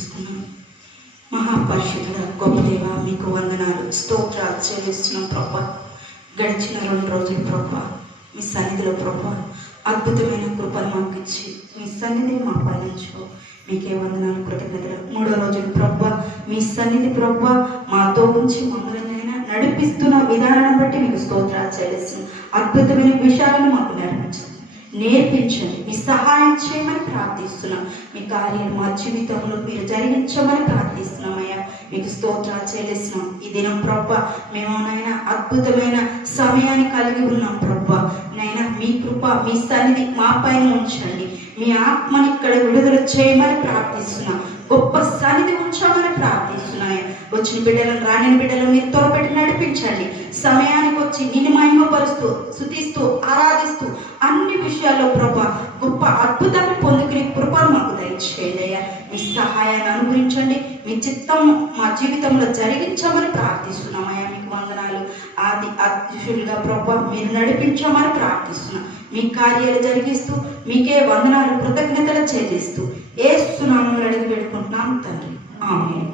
చూస్తున్నాను. మహాపరిశుద్ధుడ గొప్ప దేవ, మీకు వందనాలు, స్తోత్రాలు చెల్లిస్తున్నాం ప్రభా. గడిచిన 2 రోజులు ప్రభా మీ సన్నిధిలో ప్రభా అద్భుతమైన కృపను మాకు ఇచ్చి మీ సన్నిధిని మా పయనించుకో. మీకే వందనాలు, కృతజ్ఞతలు. 3వ రోజులు ప్రభా మీ సన్నిధి ప్రభా మాతో ఉంచి మమ్మల్ని నడిపిస్తున్న విధానాన్ని బట్టి మీకు స్తోత్రాలు చెల్లిస్తున్నాం. అద్భుతమైన విషయాలను మాకు నేర్పించండి, మీ సహాయం చేయమని ప్రార్థిస్తున్నాం. మీ కార్యాలు మా జీవితంలో మీరు జరిగించమని ప్రార్థిస్తున్నామయ్యా. మీకు స్తోత్రాలు చెల్లిస్తున్నాం. ఈ దినం ప్రభా మేము నైనా అద్భుతమైన సమయాన్ని కలిగి ఉన్నాం ప్రభా. నైనా మీ కృప మీ సన్నిధి మా పైన ఉంచండి. మీ ఆత్మని ఇక్కడ విడుదల చేయమని ప్రార్థిస్తున్నాం. గొప్ప సన్నిధి ఉంచమని ప్రార్థిస్తున్నాయి. వచ్చిన బిడ్డలను రాని బిడ్డలను మీరు త్వరపెట్టి నడిపించండి. సమయానికి వచ్చి నిన్ను మహిమపరుస్తూ స్తుతిస్తూ ఆరాధిస్తూ అన్ని విషయాల్లో ప్రభా గొప్ప అద్భుతాన్ని పొందుకునే కృపను మాకు దయచేయండి అయ్యా. మీ సహాయాన్ని అనుగ్రహించండి. మీ చిత్తం మా జీవితంలో జరిగించమని ప్రార్థిస్తున్నామయ్యా. మీకు వందనాలు. ఆది అధ్యక్షులుగా ప్రభా మీరు నడిపించమని ప్రార్థిస్తున్నాం. మీ కార్యాలు జరిగిస్తూ మీకే వందనాలు, కృతజ్ఞతలు చెల్లిస్తూ యేసు నామములో అడిగి పెట్టుకుంటున్నాం తండ్రి, ఆమేన్.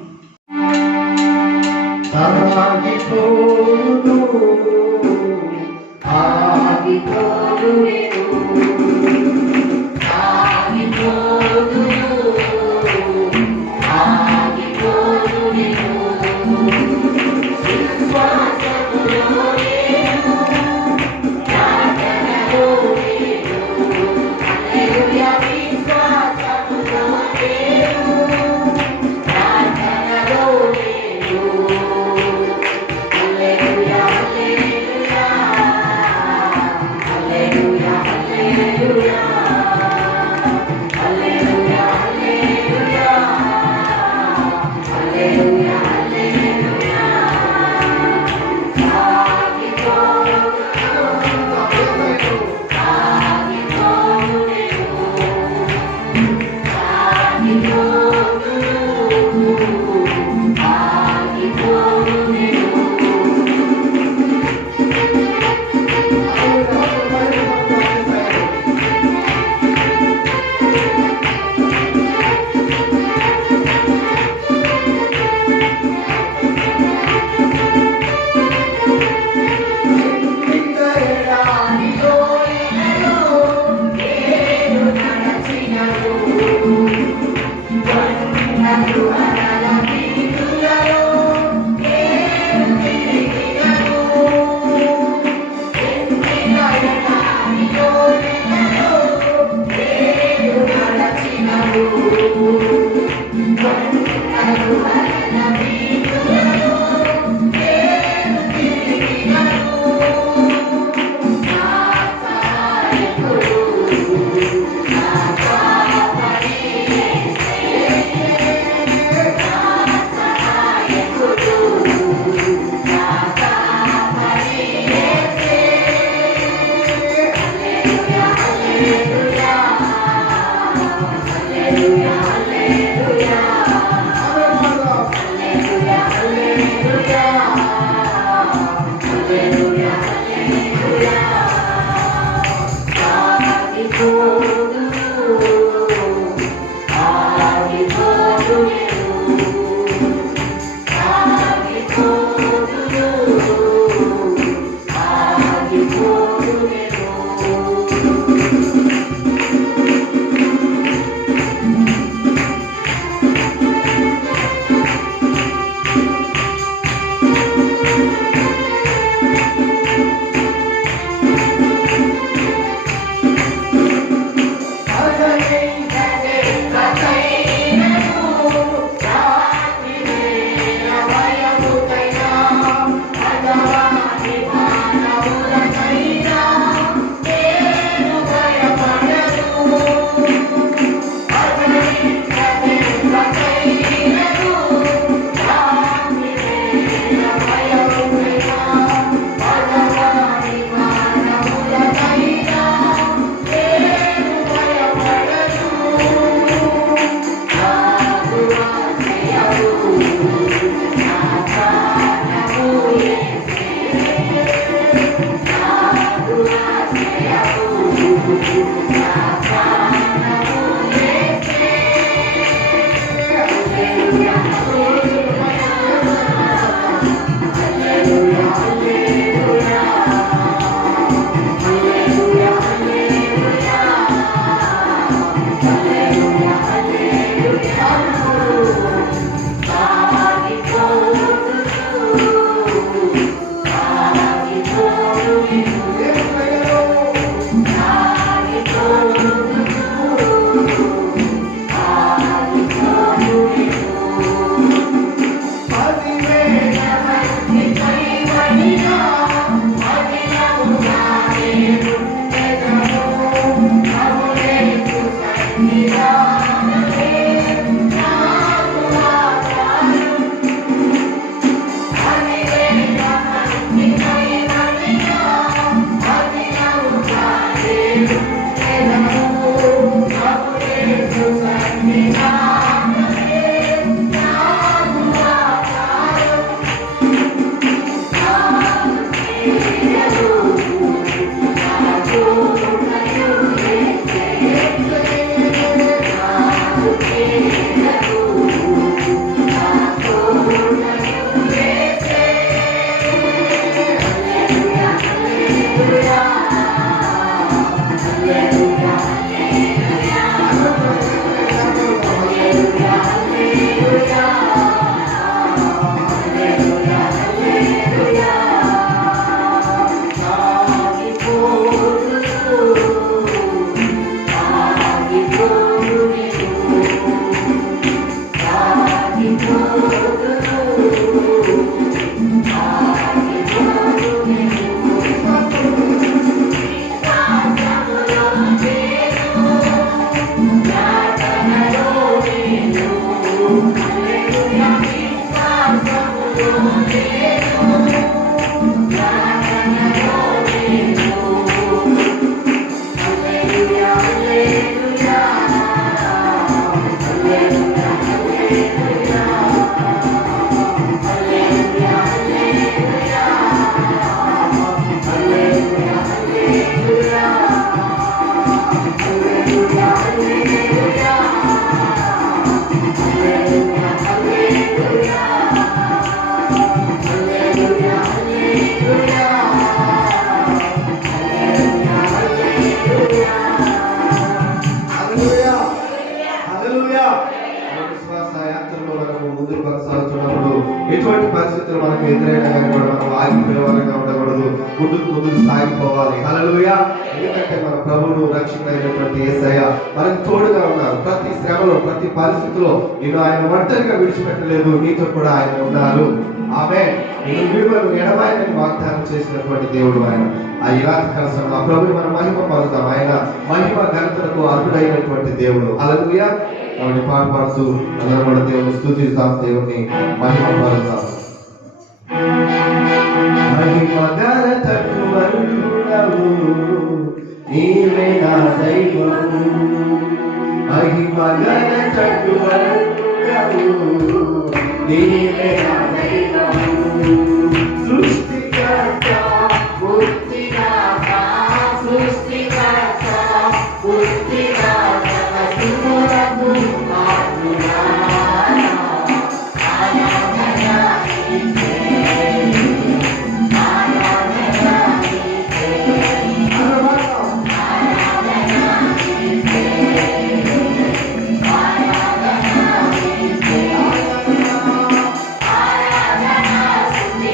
ఎటువంటి పరిస్థితులు మనకు ఎదురైనా కానీ కూడా మనం ఆగిపోయే వాళ్ళగా ఉండకూడదు, ముందుకు సాగిపోవాలి. హల్లెలూయా. ఎందుకంటే మన ప్రభువును రక్షకుడైనటువంటి యేసయ్య మనకు తోడుగా ఉన్నారు. ప్రతి శ్రమలో, ప్రతి పరిస్థితిలో నేను ఆయన ఒంటరిగా విడిచిపెట్టలేదు, నీతో కూడా ఆయన ఉన్నారు. ఆమేన్. నేను మిమ్మల్ని ఎడబాయని వాగ్దానం చేసినటువంటి దేవుడు ఆయన. ఆ ఇలాంటి కలసం ఆ ప్రభు మన మహిమ పలుతాం. ఆయన మహిమ ఘనతలకు అర్హుడైనటువంటి దేవుడు. హల్లెలూయా. కాబట్టి పాట పాడుతూ అందరం కూడా దేవుని స్తుతిస్తాం, దేవుని మహిమ పలుతాం. మహిమ ఘనతకు అర్హుడవు నీవే నా దైవము. మహిమ ఘనతకు అర్హుడవు నీవే నా దైవము. సృష్టికర్త ముక్తిదాత, సృష్టికర్త ముక్తిదాత, సుములకు ఆత్మనా ఆరాధనా నీకే, ఆరాధనా నీకే, ఆరాధనా నీకే, ఆరాధనా నీకే, ఆరాధనా స్తుతి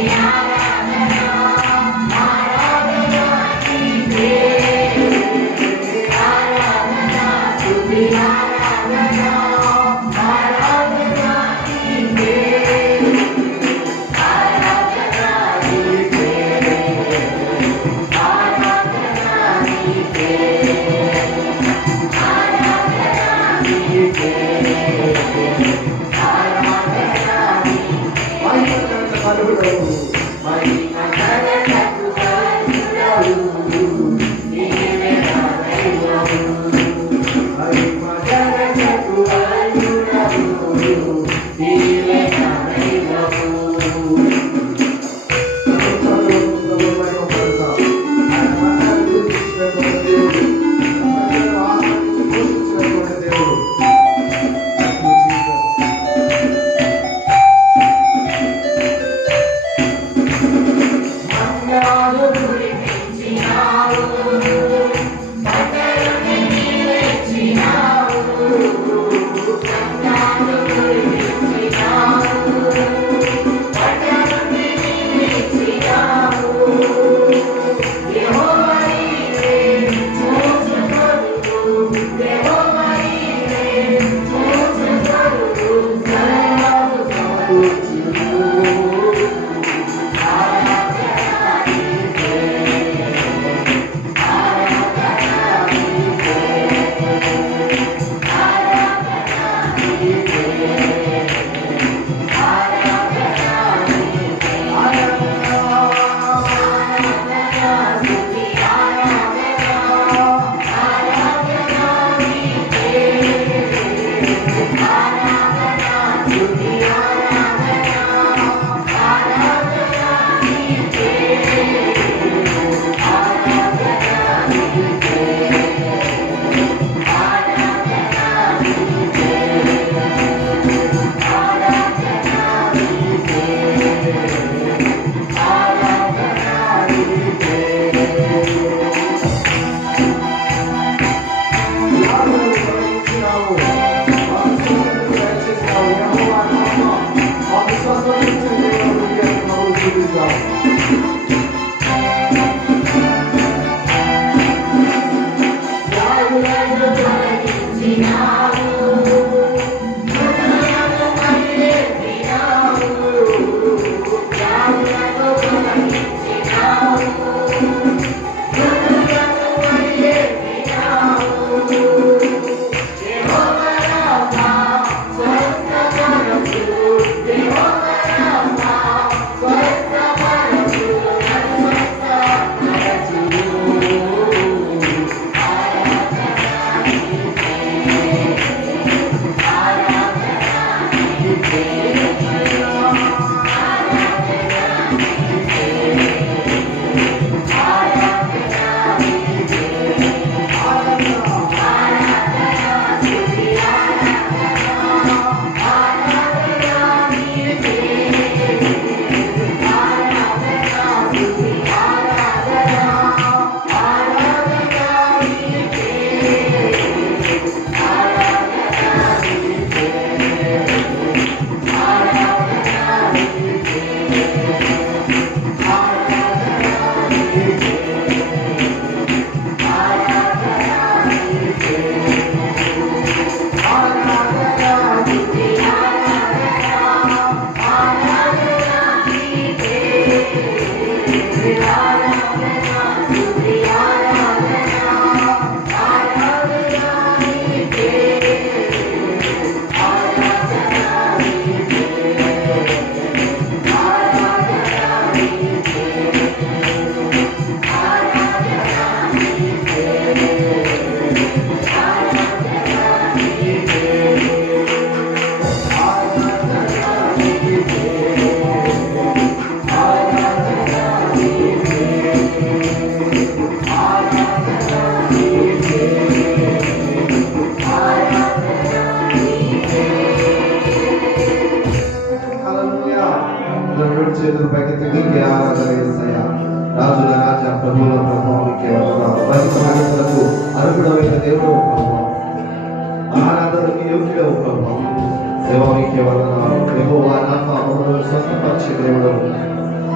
దేవా మీకే వందనాలు. యెహోవా రాఫా మమ్మల్ని స్వస్థపరిచే దేవుడు,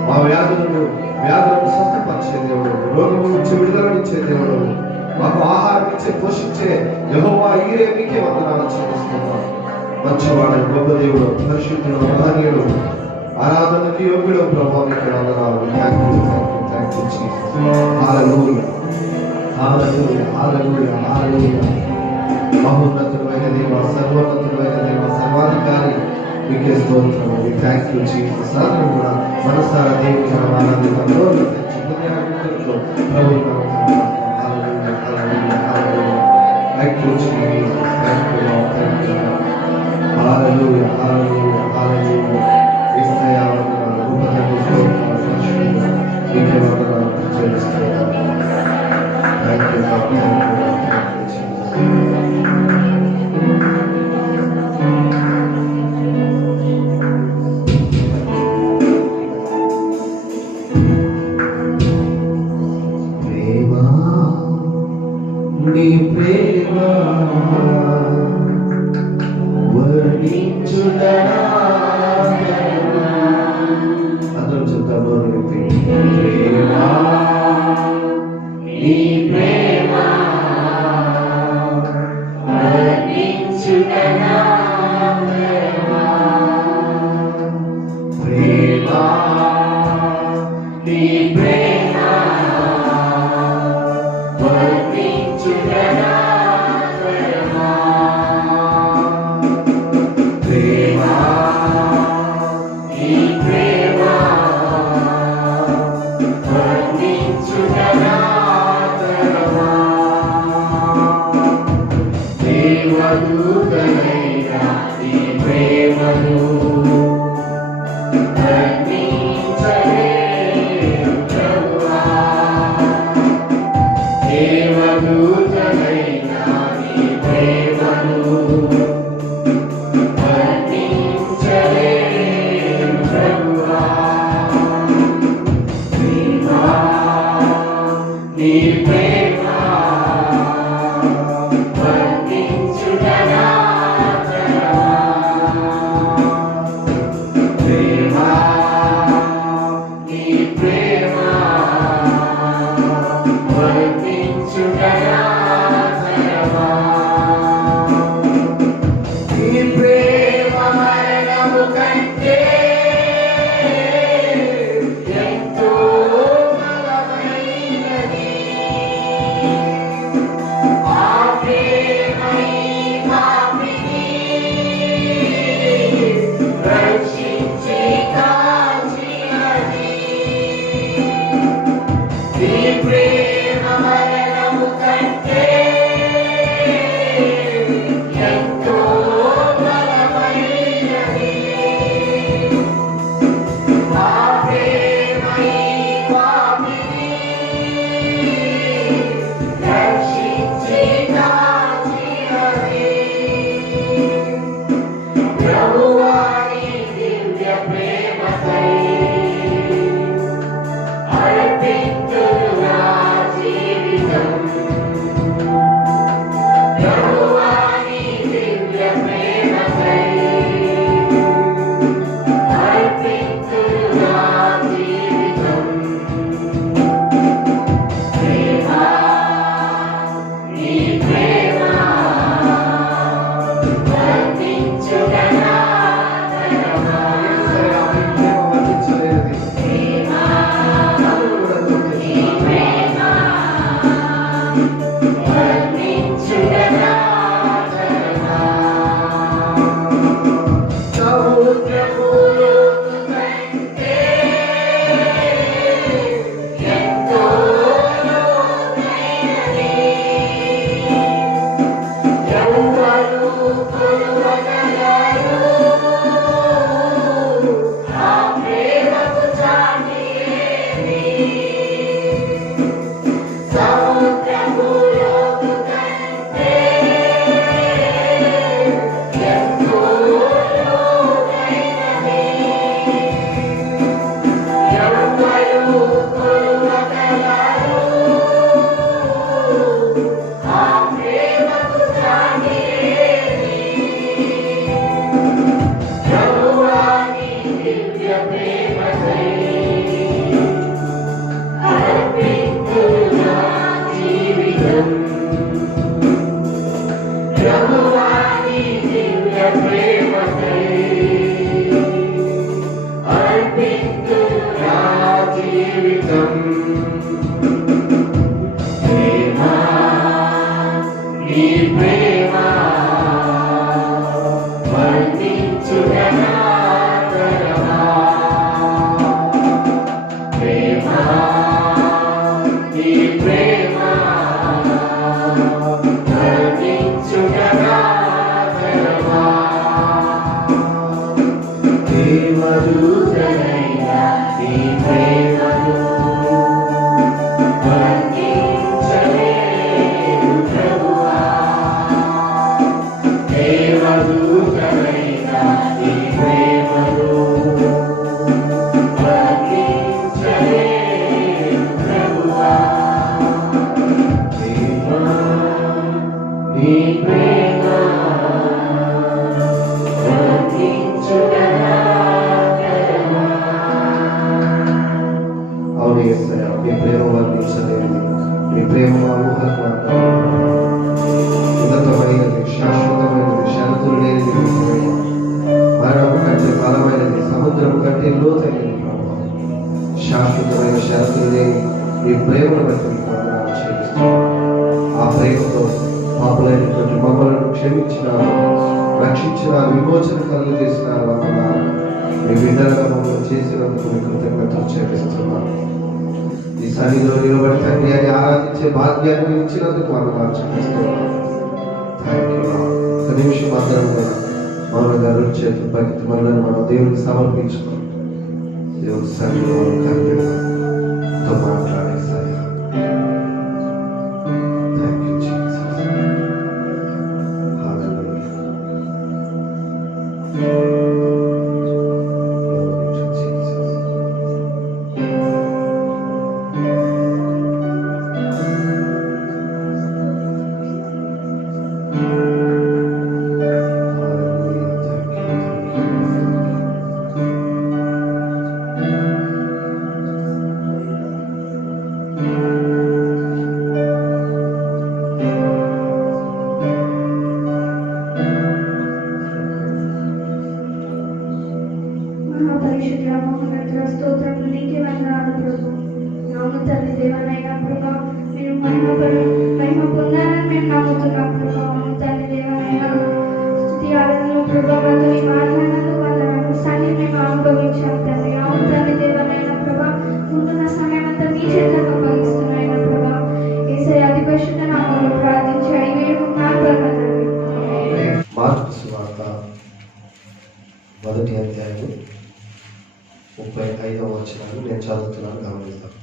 మా వ్యాధులను స్వస్థపరిచే దేవుడు, రోగము నుంచి విడుదలనిచ్చే దేవుడు, మాకు ఆహారం ఇచ్చే పోషించే యెహోవా ఈరే మీకే వందనాలు చెల్లిస్తున్నాం. మంచివాడు, గొప్ప దేవుడు, పరిశుద్ధుడు, మహనీయుడు, ఆరాధనకి యోగ్యుడు ప్రభావ మీకే వందనాలు. Thank you Jesus. Hallelujah hallelujah hallelujah hallelujah. మహోన్నతుడైన దేవ, సర్వోన్నతుడైన దేవ, సర్వాధికారి మీకే స్తోత్రం. Thank you Jesus. అందరూ కూడా మనసారా దేవుని ఆనందితంలో ప్రభు thank you Jesus. Thank you Lord. Thank you hallelujah hallelujah hallelujah. యేసయ్యా వందనాలు. రూపతండ్రి స్తోత్రాలు పరిశుద్ధుడా మీకే వందనాలు చెల్లిస్తున్నాను. Thank you Lord. Thank you Lord. Thank you Jesus. నీ ప్రేమ వర్ణించుటనా అందరూ చెప్తాము. ప్రేమ నీ ప్రేమ వర్ణించుటనా ప్రేమ నీ ప్రేమ వర్ణించుటనా ప్రేమ ప్రేమకై అర్పింతును నా జీవితం. ప్రేమ నీ ప్రేమ వర్ణించుటనా తరమా. ప్రేమ నీ ప్రేమ వర్ణించుటనా తరమా. దేవదూతనైనా నీ ప్రేమను వర్ణించలేరు ప్రభువా. దేవదూతనైనా నీ ప్రేమను వర్ణించలేరు ప్రభువా. ప్రేమ నీ ప్రేమ వర్ణించుటనా తరమా. అవును యేసయ్యా, మీ ప్రేమ వర్ణించలేనిది, మీ ప్రేమ ఊహకు ఉన్నతమైనది, శాశ్వతమైనది, షరతులు లేనిది మీ ప్రేమ. మరణం కంటే బలమైనది, సముద్రం కంటే లోతైనది ప్రభావం. శాశ్వతమైన షరతులు లేని మీ ప్రేమను బట్టి మీకు వందనాలు చెల్లిస్తున్నాను. ఆ ప్రేమతో పాపులైనటువంటి మమ్మలను క్షమించినారు, రక్షించినారు, విమోచన కలుగు చేసినారు. వందనాలు. మీ బిడ్డలుగా మమ్మల్ని చేసినందుకు మీ కృతజ్ఞతలు చెల్లిస్తున్నాను. ఈ సన్నిధిలో నిలబడి తండ్రి అని ఆరాధించే భాగ్యాన్ని ఇచ్చినందుకు వందనాలు చెల్లిస్తున్నాను. Thank you. ఒక నిమిషం అందరం కూడా మౌనంగా రెండు చేతులు పైకి మనల్ని మనం దేవుడికి సమర్పించుకోవాలి. దేవుడి సన్నిధిలో కలిపితో మాట్లాడేసాయి. Thank you Jesus. హల్లెలూయా. మహాపరిశుద్ధ మహోన్నతుల స్తోత్రములు నీకే వందనాలు ప్రభు. అవును తండ్రి దేవనైనా ప్రభా, మీరు మహిమ పొందాలని మేము నమ్ముతున్నాం ప్రభా. అవును తండ్రి దేవనైనా స్తుతి ఆరాధనలు ప్రభా, మాతో ఈ మాట్లాడినందుకు వందనాలు. సన్ని మేము అనుభవించాం తండ్రి. అవును తండ్రి దేవనైనా ప్రభా, ఉంటున్న సమయం అంతా మీ చేతులకు అప్పగిస్తున్నాయినా ప్రభా. యేసయ్య అతి పరిశుద్ధ నామములో ప్రార్థించి అడిగి వేడుకుంటున్నాను ప్రభా తండ్రి. మార్కు సువార్త 1వ అధ్యాయం 35వ వచనాన్ని నేను చదువుతున్నాను, గమనిస్తాను.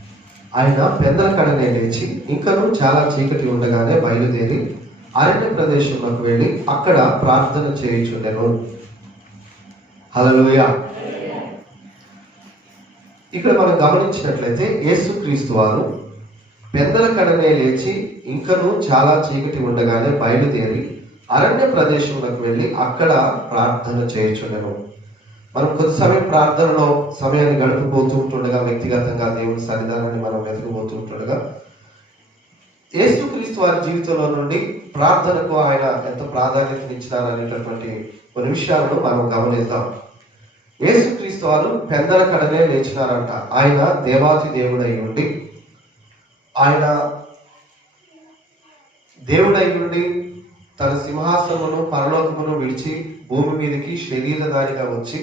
ఆయన పెందలకడనే లేచి ఇంకనూ చాలా చీకటి ఉండగానే బయలుదేరి అరణ్య ప్రదేశంలోకి వెళ్ళి అక్కడ ప్రార్థన చేయుచుండెను. హల్లెలూయా. ఇక్కడ మనం గమనించినట్లయితే యేసుక్రీస్తు వారు పెందలకడనే లేచి ఇంకనూ చాలా చీకటి ఉండగానే బయలుదేరి అరణ్య ప్రదేశంలోకి వెళ్ళి అక్కడ ప్రార్థన చేయుచుండెను. మనం కొద్ది సమయం ప్రార్థనలో సమయాన్ని గడిపిపోతూ ఉంటుండగా, వ్యక్తిగతంగా దేవుని సన్నిధానాన్ని మనం వెతకబోతూ ఉంటుండగా, యేసుక్రీస్తు వారి జీవితంలో నుండి ప్రార్థనకు ఆయన ఎంత ప్రాధాన్యతనిచ్చినారనేటటువంటి కొన్ని విషయాలను మనం గమనిద్దాం. యేసుక్రీస్తు వారు పెందలకడనే లేచినారంట. ఆయన దేవాతి దేవుడై ఉండి, ఆయన దేవుడై ఉండి తన సింహాసనమును పరలోకమును విడిచి భూమి మీదకి శరీరధారిగా వచ్చి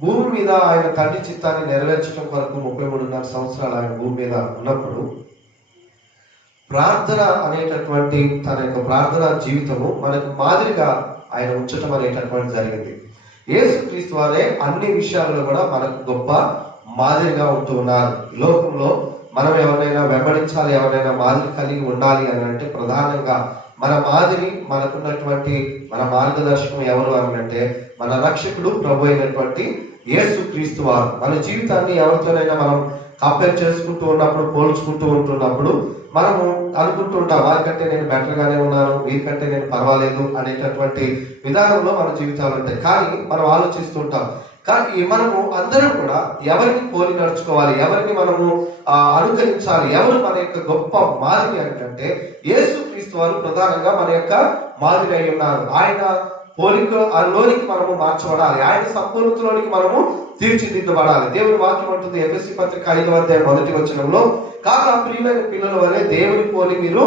భూమి మీద ఆయన తండ్రి చిత్తాన్ని నెరవేర్చడం కొరకు 33.5 సంవత్సరాలు ఆయన భూమి మీద ఉన్నప్పుడు ప్రార్థన అనేటటువంటి తన యొక్క ప్రార్థనా జీవితము మనకు మాదిరిగా ఆయన ఉంచటం అనేటటువంటి జరిగింది. యేసుక్రీస్తు వారే అన్ని విషయాల్లో కూడా మనకు గొప్ప మాదిరిగా ఉంటూ ఉన్నారు. లోకంలో మనం ఎవరైనా వెంబడించాలి, ఎవరైనా మాదిరి కలిగి ఉండాలి అని అంటే ప్రధానంగా మన మాదిరి, మనకున్నటువంటి మన మార్గదర్శకం ఎవరు అని అంటే మన రక్షకుడు ప్రభు అయినటువంటి యేసుక్రీస్తు వారు. మన జీవితాన్ని ఎవరితోనైనా మనం కంపేర్ చేసుకుంటూ ఉన్నప్పుడు, పోల్చుకుంటూ ఉంటున్నప్పుడు మనము అనుకుంటూ ఉంటాం, వారికంటే నేను బెటర్ గానే ఉన్నాను, వీరికంటే నేను పర్వాలేదు అనేటటువంటి విధానంలో మన జీవితాలు ఉంటాయి. కానీ మనం ఆలోచిస్తుంటాం, కానీ మనము అందరం కూడా ఎవరిని పోలి నడుచుకోవాలి, ఎవరిని మనము అనుకరించాలి, ఎవరు మన యొక్క గొప్ప మాదిరి అంటే యేసుక్రీస్తు వారు ప్రధానంగా మన యొక్క మాదిరి అయి ఉన్నారు. ఆయన లోనికి మనము మార్చబడాలి. ఆయన సంపూర్ణతలోనికి మనము తీర్చిదిద్దబడాలి. దేవుని వాక్యం అంటుంది ఎఫెసీ పత్రిక 5వ అధ్యాయం 1వ వచనంలో, కాగా ప్రియులైన పిల్లల వలె దేవుని పోలి మీరు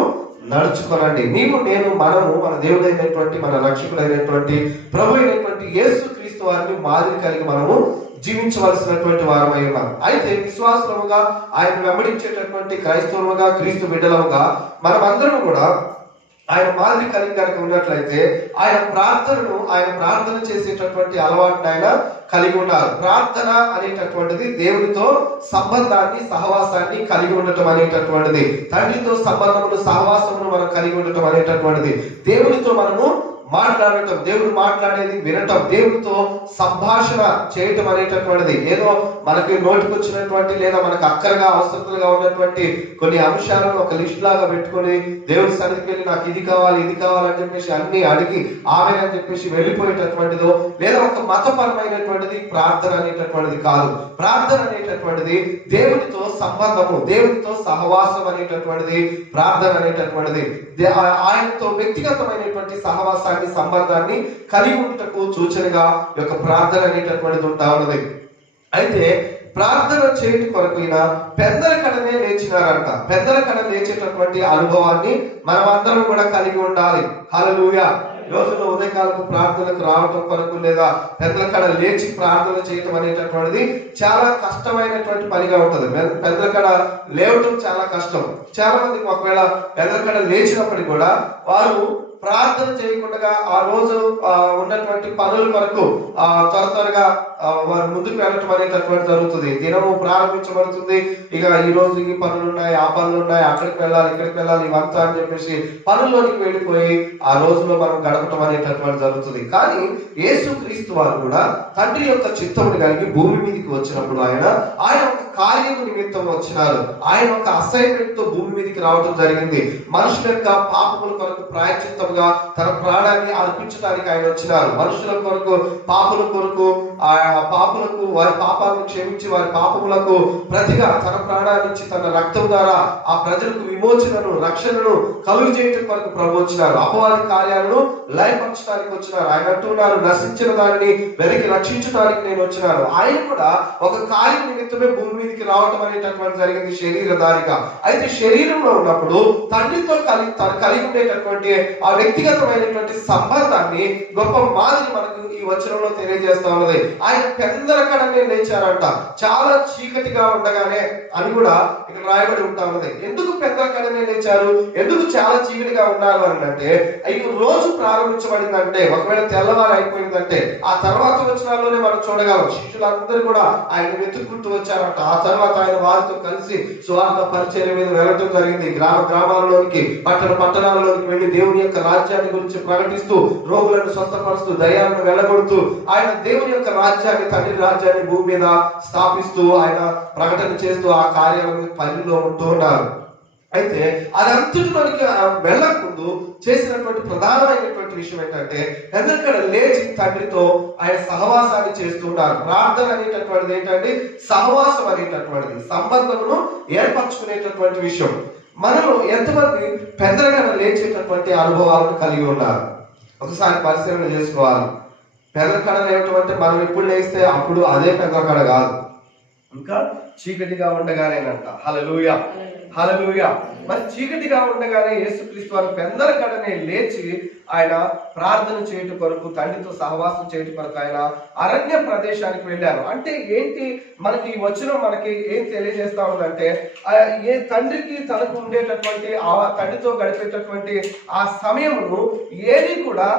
నడుచుకోనండి. నీవు నేను మనము మన దేవుడైనటువంటి మన రక్షకుడైనటువంటి ప్రభు అయినటువంటి యేసు క్రీస్తు వారిని మాదిరి కలిగి మనము జీవించవలసినటువంటి వారమై ఉన్నాం. అయితే విశ్వాసముగా ఆయన వెంబడించేటటువంటి క్రైస్తవులుగా క్రీస్తు బిడ్డలముగా మనమందరం కూడా ఆయన మాదిరి కలిగి కనుక ఉన్నట్లయితే ఆయన ప్రార్థన చేసేటటువంటి అలవాటును ఆయన కలిగి ఉన్నారు. ప్రార్థన అనేటటువంటిది దేవునితో సంబంధాన్ని సహవాసాన్ని కలిగి ఉండటం అనేటటువంటిది, తండ్రితో సంబంధమును సహవాసమును మనం కలిగి ఉండటం అనేటటువంటిది, దేవునితో మనము మాట్లాడటం, దేవుడు మాట్లాడేది వినటం, దేవుడితో సంభాషణ చేయటం అనేటటువంటిది ఏదో మనకి నోటికొచ్చినటువంటి లేదా మనకు అక్కరగా అవసరతలుగా ఉన్నటువంటి కొన్ని అంశాలను ఒక లిస్ట్ లాగా పెట్టుకొని దేవుడి సన్నిధికి వెళ్ళి నాకు ఇది కావాలని చెప్పేసి అన్ని అడిగి ఆమె అని చెప్పేసి వెళ్ళిపోయేటటువంటిదో లేదా ఒక మతపరమైనటువంటిది ప్రార్థన అనేటటువంటిది కాదు. ప్రార్థన అనేటటువంటిది దేవుడితో సంబంధము, దేవుడితో సహవాసం అనేటటువంటిది ప్రార్థన అనేటటువంటిది. ఆయనతో వ్యక్తిగతమైనటువంటి సహవాసాన్ని సంబంధాన్ని కలిగి ఉండటకు సూచనగా ఈ యొక్క ప్రార్థన అనేటటువంటిది ఉంటా ఉన్నది. అయితే ప్రార్థన చేయటి కొరకైన పెద్దల కడనే లేచినారంట. పెద్దల కడ లేచేటటువంటి అనుభవాన్ని మనమందరం కూడా కలిగి ఉండాలి. హల్లెలూయా. రోజులో ఉదయకాలపు ప్రార్థనకు రావటం కొరకు లేదా పెద్దల కడ లేచి ప్రార్థన చేయటం అనేటటువంటిది చాలా కష్టమైనటువంటి పనిగా ఉంటుంది. పెద్దల కడ లేవటం చాలా కష్టం. చాలా మందికి ఒకవేళ పెద్దల కడ లేచినప్పటికీ కూడా వారు ప్రార్థన చేయకుండా ఆ రోజు ఉన్నటువంటి పనుల కొరకు త్వరగా వారు ముందుకు వెళ్ళటం అనేటటువంటి జరుగుతుంది. దినము ప్రారంభించబడుతుంది. ఇక ఈ రోజు ఈ పనులు ఉన్నాయి, ఆ పనులు ఉన్నాయి, అక్కడికి వెళ్ళాలి, ఇక్కడికి వెళ్ళాలి, ఇవంతా అని చెప్పేసి పనుల్లోనికి వెళ్ళిపోయి ఆ రోజులో మనం గడపటం అనేటటువంటి జరుగుతుంది. కానీ యేసు క్రీస్తు వారు కూడా తండ్రి యొక్క చిత్తమును కలిగి భూమి మీదకి వచ్చినప్పుడు ఆయన ఒక కార్యం నిమిత్తం వచ్చినారు. ఆయన ఒక అసైన్మెంట్ తో భూమి మీదకి రావడం జరిగింది. మనుషుల యొక్క పాపముల కొరకు ప్రాయశ్చిత్తముగా తన ప్రాణాన్ని అర్పించడానికి ఆయన వచ్చినారు. మనుషుల కొరకు, పాపుల కొరకు, పాపులకు వారి పాపాలను క్షమించి వారి పాపములకు ప్రతిగా తన ప్రాణాన్ని ఇచ్చి తన రక్తం ద్వారా ఆ ప్రజలకు విమోచనను, రక్షణను కలుగు చేయటం కొరకు ప్రభు వచ్చినారు. అపవాది కార్యాలను లయపరచడానికి వచ్చినారు. ఆయన అంటున్నారు, నశించిన దాన్ని వెనక్కి రక్షించడానికి నేను వచ్చినాను. ఆయన కూడా ఒక కార్యం నిమిత్తమే భూమి మీదకి రావటం అనేటటువంటి జరిగింది శరీరధారిగా. అయితే శరీరంలో ఉన్నప్పుడు తండ్రితో కలిగి ఉండేటటువంటి ఆ వ్యక్తిగతమైనటువంటి సంబంధాన్ని గొప్ప మాదిరి మనకు ఈ వచనంలో తెలియజేస్తా ఉన్నది. ఆయన పెందలకడనే లేచారంట. చాలా చీకటిగా ఉండగానే అని కూడా ఇక్కడ రాయబడి ఉంటా ఉన్నది. ఎందుకు పెందలకడనే లేచారు, ఎందుకు చాలా చీకటిగా ఉన్నారు అని అంటే, ఈ రోజు ప్రారంభించబడిందంటే, ఒకవేళ తెల్లవారు అయిపోయిందంటే ఆ తర్వాత వచనాల్లోనే మనం చూడగలం. శిష్యులందరూ కూడా ఆయన వెతుక్కుంటూ వచ్చారంట. ఆ తర్వాత ఆయన వారితో కలిసి సువార్త పరిచర్య మీద వెళ్ళటం జరిగింది. గ్రామాలలోనికి, పట్టణాలలోనికి వెళ్లి దేవుని యొక్క రాజ్యాన్ని గురించి ప్రకటిస్తూ, రోగులను స్వస్థపరుస్తూ, దయ్యాలను వెళ్ళగొడుతూ ఆయన దేవుని యొక్క రాజ్యాన్ని, తండ్రి రాజ్యాన్ని భూమి మీద స్థాపిస్తూ ఆయన ప్రకటన చేస్తూ ఆ కార్యాలను పనిలో ఉంటూ ఉన్నారు. అయితే అదంతటిలోనికి వెళ్ళక ముందు చేసినటువంటి ప్రధానమైనటువంటి విషయం ఏంటంటే, ఎందుకంటే లేచి తండ్రితో ఆయన సహవాసాన్ని చేస్తున్నారు. ప్రార్థన అనేటటువంటిది ఏంటంటే సహవాసం అనేటటువంటిది, సంబంధమును ఏర్పరచుకునేటటువంటి విషయం. మనలో ఎంతమంది పెద్దలుగా లేచేటటువంటి అనుభవాలను కలిగి ఉన్నారు? ఒకసారి పరిశీలన చేసుకోవాలి. పెద్దల కడ లేవటం అంటే మనం ఎప్పుడు లేస్తే అప్పుడు అదే పెద్దల కడ కాదు, ఇంకా చీకటిగా ఉండగానేనంట. హల్లెలూయా, హల్లెలూయా. మరి చీకటిగా ఉండగానే యేసుక్రీస్తు వారు పెద్దల కడనే లేచి ఆయన ప్రార్థన చేయటం కొరకు, తండ్రితో సహవాసం చేయటం కొరకు ఆయన అరణ్య ప్రదేశానికి వెళ్ళారు. అంటే ఏంటి, మనకి వచ్చిన మనకి ఏం తెలియజేస్తా ఉందంటే, ఏ తండ్రికి తనకు ఉండేటటువంటి ఆ తండ్రితో గడిపేటటువంటి ఆ సమయమును ఏది కూడా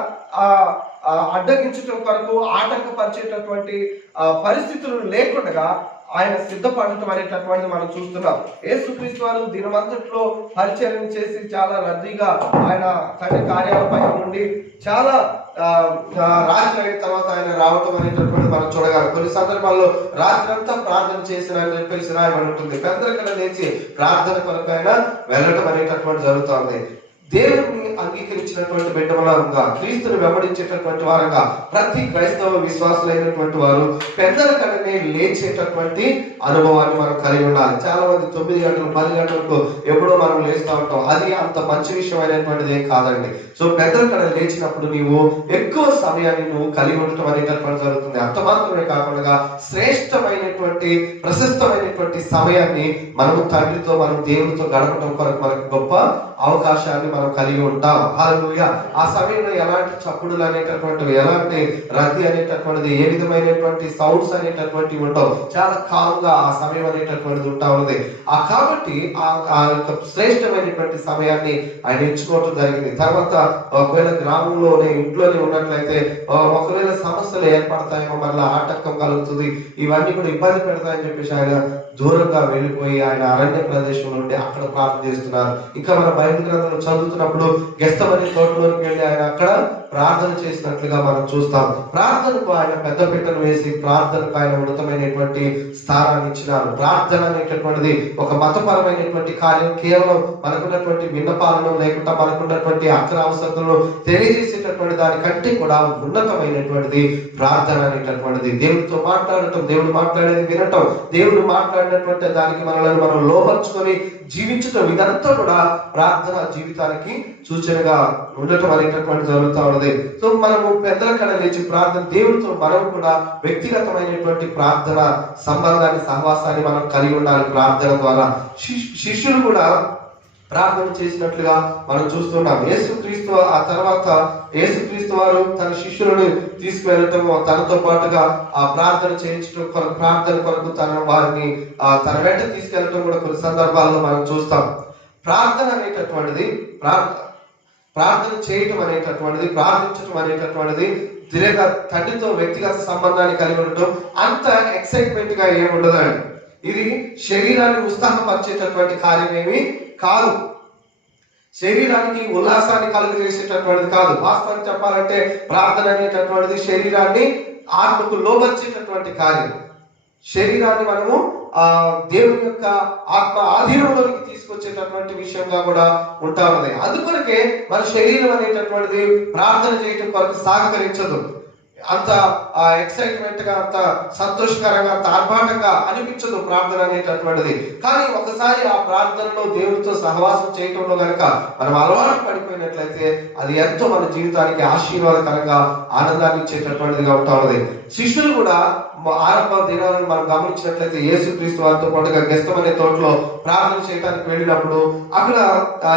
అడ్డగించటం కొరకు, ఆటంకపరిచేటటువంటి పరిస్థితులు లేకుండా ఆయన సిద్ధపడటం అనేటటువంటి మనం చూస్తున్నాం. యేసుక్రీస్తు వారు దినమంతట్లో పరిచర్య చేసి చాలా రద్దీగా ఆయన తండ్రి కార్యాలపై నుండి చాలా రాత్రి అయిన తర్వాత ఆయన రావటం అనేటటువంటి మనం చూడగలం. కొన్ని సందర్భాల్లో రాత్రి అంతా ప్రార్థన చేసిన అని చెప్పేసి రాయబడి ఉంటుంది. పెద్దల కడ లేచి ప్రార్థన కొరకు ఆయన వెళ్ళటం అనేటటువంటి జరుగుతుంది. దేవుని అంగీకరించినటువంటి బిడ్డలుగా, క్రీస్తుని వెంబడించేటటువంటి వారుగా ప్రతి క్రైస్తవ విశ్వాసులైనటువంటి వారు పెద్దలకనే లేచేటటువంటి అనుభవాన్ని మనం కలిగి ఉండాలి. చాలా మంది 9 గంటలు 10 గంటలకు ఎప్పుడో మనం లేస్తూ ఉంటాం. అది అంత మంచి విషయం అయినటువంటిది ఏం కాదండి. సో పెద్దలకడ లేచినప్పుడు నీవు ఎక్కువ సమయాన్ని నువ్వు కలిగి ఉండటం అనేటటువంటి జరుగుతుంది. అంత మాత్రమే కాకుండా శ్రేష్టమైనటువంటి ప్రశస్తమైనటువంటి సమయాన్ని మనము తండ్రితో, మనం దేవుడితో గడపడం కొరకు మనకు గొప్ప అవకాశాన్ని మనం కలిగి ఉంటాం. హల్లెలూయా. ఆ సమయంలో ఎలాంటి చప్పుడులు అనేటటువంటివి, ఎలాంటి రద్దీ అనేటటువంటిది, ఏ విధమైనటువంటి సౌండ్స్ అనేటటువంటివి ఉండవు. చాలా కామ్గా ఆ సమయం అనేటటువంటిది ఉంటా ఉన్నది. కాబట్టి ఆ యొక్క శ్రేష్టమైనటువంటి సమయాన్ని ఆయన ఎంచుకోవటం జరిగింది. తర్వాత ఒకవేళ గ్రామంలోనే ఇంట్లోనే ఉన్నట్లయితే ఒకవేళ సమస్యలు ఏర్పడతాయేమో, మళ్ళీ ఆటంకం కలుగుతుంది, ఇవన్నీ కూడా ఇబ్బంది పెడతాయని చెప్పేసి ఆయన దూరంగా వెళ్ళిపోయి ఆయన అరణ్య ప్రదేశంలో ఉండి అక్కడ ప్రార్థన చేస్తున్నారు. ఇంకా మన బైబిల్ గ్రంథంలో చదువుతున్నప్పుడు గెస్తమనే తోటలోకి వెళ్ళి ఆయన అక్కడ ప్రార్థన చేసినట్లుగా మనం చూస్తాం. ప్రార్థనకు ఆయన పెద్ద పీటను వేసి ప్రార్థనకు ఆయన ఉన్నతమైనటువంటి స్థానాన్ని ఇచ్చినారు. ప్రార్థన అనేటటువంటిది ఒక మతపరమైనటువంటి కార్యం. కేవలం మనకున్నటువంటి విన్నపాలను లేకుండా మనకున్నటువంటి అక్షర అవసరతలను తెలియజేసేటటువంటి దానికంటే కూడా ఉన్నతమైనటువంటిది ప్రార్థన అనేటటువంటిది. దేవుడితో మాట్లాడటం, దేవుడు మాట్లాడేది వినటం, దేవుడు మాట్లాడినటువంటి దానికి మనల్ని మనం లోపరుచుకొని జీవించటం, ఇదంతా కూడా ప్రార్థన జీవితానికి సూచనగా ఉండటం అనేటటువంటి జరుగుతూ ఉన్నది. సో మనము పెద్దల కడ లేచి ప్రార్థన, దేవుడితో మనం కూడా వ్యక్తిగతమైనటువంటి ప్రార్థన సంబంధాన్ని, సహవాసాన్ని మనం కలిగి ఉండాలి. ప్రార్థన ద్వారా శిష్యులు కూడా ప్రార్థన చేసినట్లుగా మనం చూస్తున్నాం. యేసుక్రీస్తు ఆ తర్వాత యేసుక్రీస్తు వారు తన శిష్యులను తీసుకువెళ్ళటం, తనతో పాటుగా ఆ ప్రార్థన చేయించడం కొరకు, ప్రార్థన కొరకు వారిని తన వెంట తీసుకెళ్ళటం కూడా కొన్ని సందర్భాల్లో మనం చూస్తాం. ప్రార్థన అనేటటువంటిది, ప్రార్థన చేయటం అనేటటువంటిది, ప్రార్థించటం అనేటటువంటిది తిరిగా తండ్రితో వ్యక్తిగత సంబంధాన్ని కలిగి ఉండటం అంత ఎక్సైట్మెంట్ గా ఏమి ఉండదండి. ఇది శరీరాన్ని ఉత్సాహపరిచేటటువంటి కార్యమేమి కాదు, శరీరానికి ఉల్లాసాన్ని కలుగజేసేటటువంటిది కాదు. వాస్తవానికి చెప్పాలంటే ప్రార్థన అనేటటువంటిది శరీరాన్ని ఆత్మకు లోబర్చేటటువంటి కార్యం. శరీరాన్ని మనము దేవుని యొక్క ఆత్మ ఆధీనంలోకి తీసుకొచ్చేటటువంటి విషయంగా కూడా ఉంటా ఉన్నది. అందుకొరకే మన శరీరం అనేటటువంటిది ప్రార్థన చేయటం కొరకు సహకరించదు. అంత ఎక్సైట్మెంట్ గా, అంత సంతోషకరంగా, అంత ఆర్భాటంగా అనిపించదు ప్రార్థన అనేటటువంటిది. కానీ ఒకసారి ఆ ప్రార్థనలో దేవుడితో సహవాసం చేయటంలో కనుక మనం అలవాటు పడిపోయినట్లయితే అది ఎంతో మన జీవితానికి ఆశీర్వాదకరంగా, ఆనందాన్ని ఇచ్చేటటువంటిదిగా ఉంటా ఉన్నది. శిష్యులు కూడా ఆరంభ దినాలను మనం గమనించినట్లయితే యేసుక్రీస్తు వారితో పాటుగా గెస్తమనే తోటలో ప్రార్థన చేయడానికి వెళ్ళినప్పుడు అక్కడ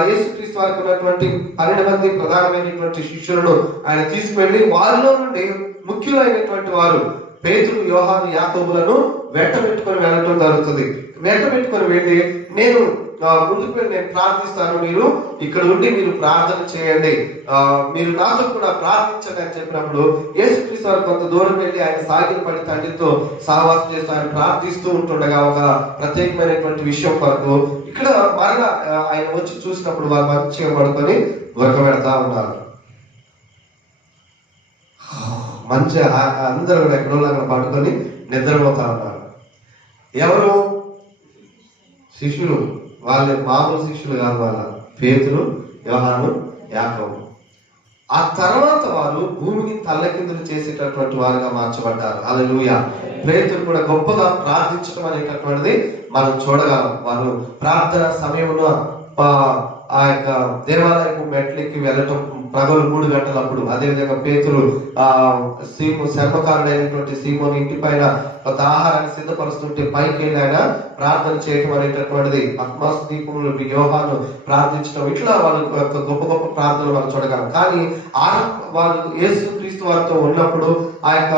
యేసుక్రీస్తు వారికి ఉన్నటువంటి 12 మంది ప్రధానమైనటువంటి శిష్యులను ఆయన తీసుకువెళ్ళి వారిలో నుండి ముఖ్యులైనటువంటి వారు పేతురు, యోహాను, యాకోబులను వెంట పెట్టుకొని వెళ్ళడం జరుగుతుంది. వెంట పెట్టుకొని వెళ్ళి నేను ముందుకు వెళ్ళి నేను ప్రార్థిస్తాను, మీరు ఇక్కడ ఉండి మీరు ప్రార్థన చేయండి, మీరు నాతో కూడా ప్రార్థించండి అని చెప్పినప్పుడు యేసుక్రీస్తు వారు కొంత దూరం వెళ్ళి ఆయన సాగిన పడి తండ్రితో సహవాసం చేస్తూ ఆయన ప్రార్థిస్తూ ఉంటుండగా ఒక ప్రత్యేకమైనటువంటి విషయం కొరకు ఇక్కడ మరలా ఆయన వచ్చి చూసినప్పుడు వారు మంచిగా పడుకొని ఉరకబెడతా ఉన్నారు. మంచిగా అందరూ ఎక్కడో అక్కడ పడుకొని నిద్రపోతా ఉన్నారు. ఎవరు? శిష్యులు. వాళ్ళ మామూలు శిష్యులు కాదు, వాళ్ళ పేతురు, యోహాను, యాకోబు. ఆ తర్వాత వారు భూమిని తల్లకిందులు చేసేటటువంటి వారుగా మార్చబడ్డారు. హల్లెలూయా. పేతురు కూడా గొప్పగా ప్రార్థించడం అనేటటువంటిది మనం చూడగలం. వారు ప్రార్థన సమయంలో ఆ యొక్క దేవాలయపు మెట్లెక్కి వెళ్ళటం పగలు 3 గంటలప్పుడు. అదేవిధంగా పేతురు శర్మకారుడైనటువంటి సీమోని ఇంటి పైన కొంత ఆహారాన్ని సిద్ధపరుస్తుంటే పైకి వెళ్ళి ఆయన ప్రార్థన చేయటం అనేటటువంటిది, పద్మాసు దీపంలో యోహాను ప్రార్థించడం, ఇట్లా వాళ్ళు గొప్ప గొప్ప ప్రార్థనలు మనం చూడగలం. కానీ వారు యేసుక్రీస్తు వారితో ఉన్నప్పుడు ఆ యొక్క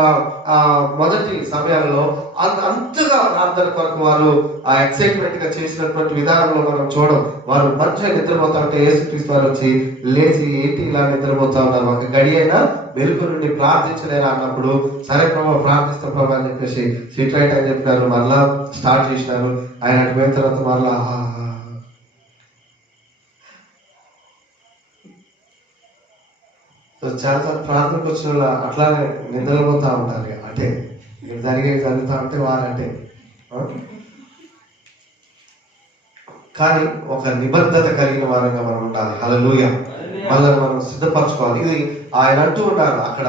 మొదటి సమయాల్లో అంతగా ప్రార్థన కొరకు వారు ఆ ఎక్సైట్మెంట్ గా చేసినటువంటి విధానంలో మనం చూడం. వారు మంచిగా నిద్రపోతా ఉంటే యేసుక్రీస్తు వారు వచ్చి లేచి ఏంటి ఇలా నిద్రపోతా ఉన్నారు, ఒక గడి అయినా వెలుగు నుండి ప్రార్థించలేరా అన్నప్పుడు సరే ప్రభావ ప్రార్థిస్తాం ప్రభావ అని చెప్పేసి సీట్ రైట్ అని చెప్పినారు. మరలా స్టార్ట్ చేసినారు. ఆయన అటుపోయిన తర్వాత మరలా చాలాసార్లు ప్రార్థనకు వచ్చిన వాళ్ళు అట్లానే నిద్రపోతా ఉంటారు. అంటే జరుగుతూ ఉంటే వారు అంటే కానీ ఒక నిబద్ధత కలిగిన వారంగా మనం ఉండాలి. హల్లెలూయా. మనల్ని మనం సిద్ధపరచుకోవాలి. ఇది ఆయన అంటూ ఉన్నారు అక్కడ,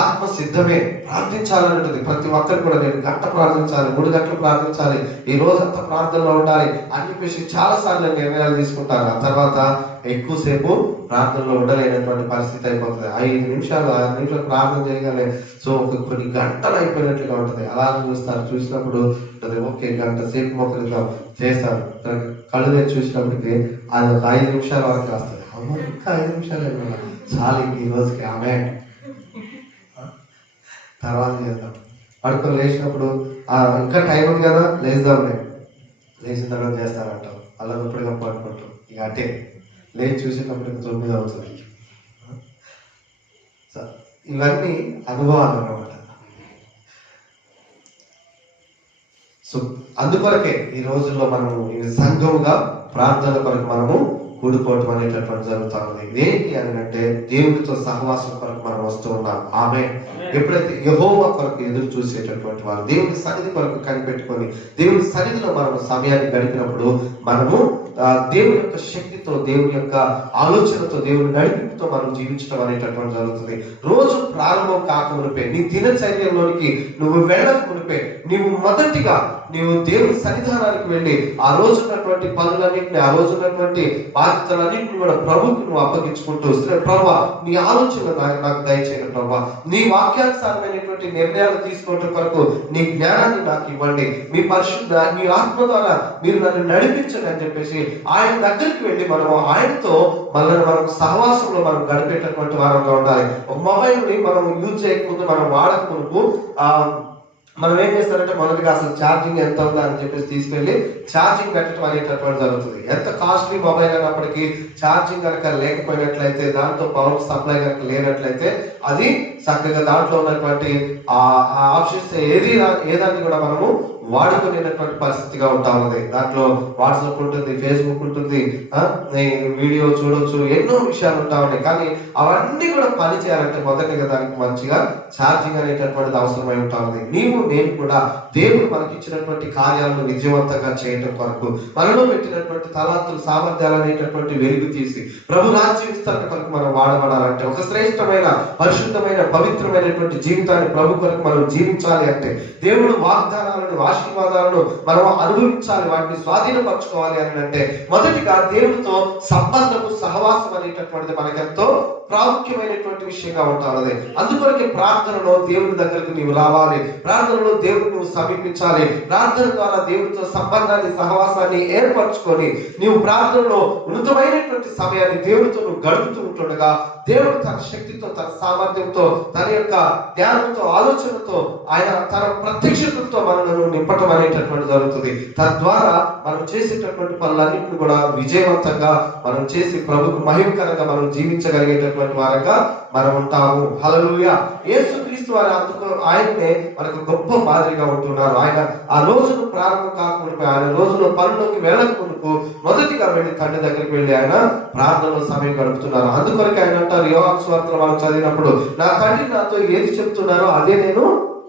ఆత్మ సిద్ధమే ప్రార్థించాలని ఉంటుంది. ప్రతి ఒక్కరు కూడా నేను గంట ప్రార్థించాలి, 3 గంటలు ప్రార్థించాలి, ఈ రోజంతా ప్రార్థనలో ఉండాలి అని చెప్పేసి చాలా సార్లు నిర్ణయాలు తీసుకుంటారు. ఆ తర్వాత ఎక్కువసేపు ప్రార్థనలో ఉండలేనటువంటి పరిస్థితి అయిపోతుంది. 5 నిమిషాలు 6 నిమిషాలు ప్రార్థన చేయగానే కొన్ని గంటలు అయిపోయినట్లుగా ఉంటుంది. అలా చూసినప్పుడు ఉంటుంది, ఓకే గంట సేపు మొక్కలుగా చేస్తారు. కళ్ళు తెచ్చి చూసినప్పటికీ అది ఒక 5 నిమిషాల వరకు వస్తుంది. అమ్మ ఇంకా 5 నిమిషాలు చాలు ఈ రోజుకి, ఆమె తర్వాత చేద్దాం. పడుకొని లేచినప్పుడు ఇంకా టైం ఉంది కదా లేచుదాంలే, లేచిన తర్వాత చేస్తారంటాం. అలా ఇప్పుడుగా పడుకుంటాం. ఇక అటే లేచి చూసేటప్పుడు 9 అవుతుంది. ఇవన్నీ అనుభవాలు అన్నమాట. సో అందుకొరకే ఈ రోజుల్లో మనము సంఘముగా ప్రార్థన కొరకు మనము కూడుకోవటం అనేటటువంటి జరుగుతా ఉంది. ఏంటి అని అంటే దేవుడితో సహవాసం కొరకు మనం వస్తూ ఉన్నాం. ఆమె ఎప్పుడైతే యెహోవా కొరకు ఎదురు చూసేటటువంటి వారు, దేవుడి సన్నిధి కొరకు కనిపెట్టుకొని దేవుడి సన్నిధిలో మనం సమయాన్ని గడిపినప్పుడు మనము దేవుడి యొక్క శక్తితో, దేవుడి యొక్క ఆలోచనతో, దేవుడి నడిపింపుతో మనం జీవించడం అనేటటువంటి జరుగుతుంది. రోజు ప్రారంభం కాకమునిపే, నీ దినచర్యలోనికి నువ్వు వెళ్ళక మునిపే నీవు మొదటిగా దేవుడి సన్నిధానానికి వెళ్ళి ఆ రోజు ఉన్నటువంటి పనులన్నింటినీ, ఆ రోజు ఉన్నటువంటి బాధ్యతలన్నింటినీ కూడా ప్రభుకి నువ్వు అప్పగించుకుంటూ వస్తే, ప్రభువా నీ ఆలోచన నాకు దయచేయండి, ప్రభువా నీ వాక్యానుసారమైనటువంటి నిర్ణయాలు తీసుకోవడం కొరకు నీ జ్ఞానాన్ని నాకు ఇవ్వండి, మీ మీ ఆత్మ ద్వారా మీరు నన్ను నడిపించండి అని చెప్పేసి ఆయన దగ్గరికి వెళ్ళి మనము ఆయనతో మనం సహవాసంలో మనం గడిపేటటువంటి వారంగా ఉండాలి. ఒక మొబైల్ ని మనం యూజ్ చేయకముందు, మనం వాడకముందు మనం ఏం చేస్తారంటే మొదటిగా అసలు ఛార్జింగ్ ఎంత ఉందా అని చెప్పేసి తీసుకెళ్లి ఛార్జింగ్ పెట్టడం అనేటటువంటి జరుగుతుంది. ఎంత కాస్ట్లీ మొబైల్ అయినప్పటికీ ఛార్జింగ్ కనుక లేకపోయినట్లయితే, దాంతో పవర్ సప్లై కనుక లేనట్లయితే అది చక్కగా దాంట్లో ఉన్నటువంటి ఆ ఆప్షన్స్ ఏదాన్ని కూడా మనము వాడుకునేటటువంటి పరిస్థితిగా ఉంటా ఉంది. దాంట్లో వాట్సాప్ ఉంటుంది, ఫేస్బుక్ ఉంటుంది, వీడియో చూడొచ్చు, ఎన్నో విషయాలు ఉంటా ఉన్నాయి. కానీ అవన్నీ కూడా పని చేయాలంటే మొదటిగా దానికి మంచిగా ఛార్జింగ్ అనేటటువంటిది అవసరమై ఉంటా ఉంది. నేను కూడా దేవుడు మనకి ఇచ్చినటువంటి కార్యాలను విజయవంతంగా చేయడం కొరకు, మనలో పెట్టినటువంటి తలాంతులు, సామర్థ్యాలు అనేటటువంటి వెలుగు తీసి ప్రభు రాజ్య విస్తరణ కొరకు మనం వాడబడాలంటే, ఒక శ్రేష్టమైన, పరిశుద్ధమైన, పవిత్రమైనటువంటి జీవితాన్ని ప్రభు కొరకు మనం జీవించాలి అంటే, దేవుడు వాగ్దానాలను, ఆశీర్వాదాలను మనం అనుభవించాలి, వాటిని స్వాధీనపరచుకోవాలి అని అంటే మొదటిగా దేవుడితో సంబంధము, సహవాసం అనేటటువంటిది మనకెంతో ప్రాముఖ్యమైనటువంటి విషయంగా ఉంటుంది. అందుకొరకే ప్రార్థనలో దేవుడి దగ్గరకు నీవు రావాలి, ప్రార్థనలో దేవుడిని నువ్వు సమీపించాలి, ప్రార్థన ద్వారా దేవుడితో సంబంధాన్ని, సహవాసాన్ని ఏర్పరచుకొని నీవు ప్రార్థనలో ఉన్నతమైనటువంటి సమయాన్ని దేవుడితో నువ్వు గడుపుతూ ఉంటుండగా దేవుడు తన శక్తితో, తన సామర్థ్యంతో, తన యొక్క జ్ఞానంతో, ఆలోచనతో, ఆయన తన ప్రత్యక్షతతో మనల్ని నింపటం అనేటటువంటి జరుగుతుంది. తద్వారా మనం చేసేటటువంటి పనులన్నింటినీ కూడా విజయవంతంగా మనం చేసి ప్రభుకు మహిమకరంగా మనం జీవించగలిగేటటువంటి వారంగా మనం ఉంటాము. హల్లెలూయా. యేసుక్రీస్తు వారు అందుకు ఆయన్నే మనకు గొప్ప మాదిరిగా ఉంటున్నారు. ఆయన ఆ రోజును ప్రారంభం కాకముందు, ఆయన రోజులో పనుల్లోకి వెళ్ళక మునుపు మొదటిగా వెళ్ళి తండ్రి దగ్గరికి వెళ్ళి ఆయన ప్రార్థనలో సమయం గడుపుతున్నారు. అందుకొరకు ఆయన అంటారు, యోహాను సువార్తలో మనం చదివినప్పుడు, నా తండ్రి నాతో ఏది చెప్తున్నారో అదే నేను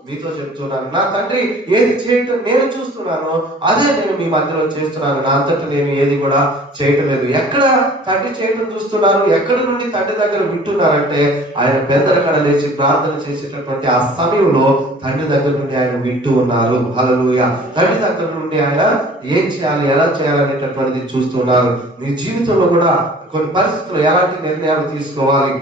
మీతో చెప్తున్నాను, నా తండ్రి ఏది చేయటం నేను చూస్తున్నానో అదే నేను మీ మధ్యలో చేస్తున్నాను, నా అంతటా నేను ఏది కూడా చేయటం లేదు. ఎక్కడ తండ్రి చేయటం చూస్తున్నారు, ఎక్కడి నుండి తండ్రి దగ్గర వింటున్నారంటే, ఆయన బెదరకడ లేచి ప్రార్థన చేసేటటువంటి ఆ సమయంలో తండ్రి దగ్గర నుండి ఆయన వింటూ ఉన్నారు. హల్లెలూయా. తండ్రి దగ్గర నుండి ఆయన ఏం చేయాలి, ఎలా చేయాలనేటటువంటిది చూస్తున్నారు. నీ జీవితంలో కూడా కొన్ని పరిస్థితుల్లో ఎలాంటి నిర్ణయాలు తీసుకోవాలి,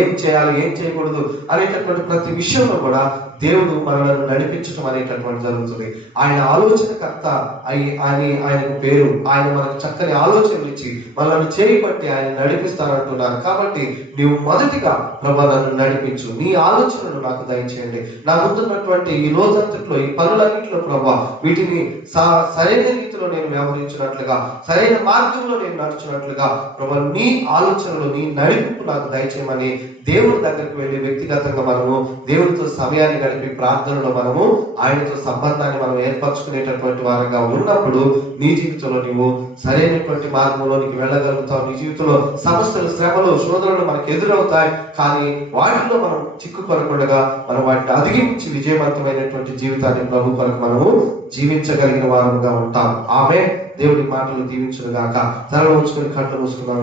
ఏం చేయాలి, ఏం చేయకూడదు అనేటటువంటి ప్రతి విషయంలో కూడా దేవుడు మనలను నడిపించడం అనేటటువంటి జరుగుతుంది. ఆయన ఆలోచనకర్త ఆయనకు పేరు. ఆయన మనకు చక్కని ఆలోచనలు ఇచ్చి మనల్ని చేయబట్టి ఆయన నడిపిస్తారంటున్నారు. కాబట్టి నీవు మొదటిగా ప్రభు నన్ను నడిపించు, నీ ఆలోచనలు నాకు దయచేయండి, నా ముందున్నటువంటి ఈ రోజంతట్లో ఈ పనులన్నింటిలో ప్రభు వీటిని సరైన రీతిలో నేను వ్యవహరించినట్లుగా, సరైన మార్గంలో నేను నడుచున్నట్లుగా ప్రభు నీ ఆలోచనలు, నీ నడిపింపు నాకు దయచేయమని దేవుడి దగ్గరికి వెళ్ళి వ్యక్తిగతంగా మనము దేవుడితో సమయాన్ని గడిపి ప్రార్థనలో మనము ఆయనతో సంబంధాన్ని మనం ఏర్పరచుకునేటటువంటి వారంగా ఉన్నప్పుడు నీ జీవితంలో నీవు సరైనటువంటి మార్గంలోనికి వెళ్ళగలుగుతావు. నీ జీవితంలో సమస్యలు, శ్రమలు, శోధనలు మనకు ఎదురవుతాయి. కానీ వాటిలో మనం చిక్కుకొనకుండా మనం వాటిని అధిగమించి విజయవంతమైనటువంటి జీవితాన్ని ప్రభు కొరకు మనము జీవించగలిగిన వారంగా ఉంటాం. ఆమె దేవుడి మాటలు దీవించును గాక. తలలో ఉంచుకొని కళ్ళు మూసుకుందాం.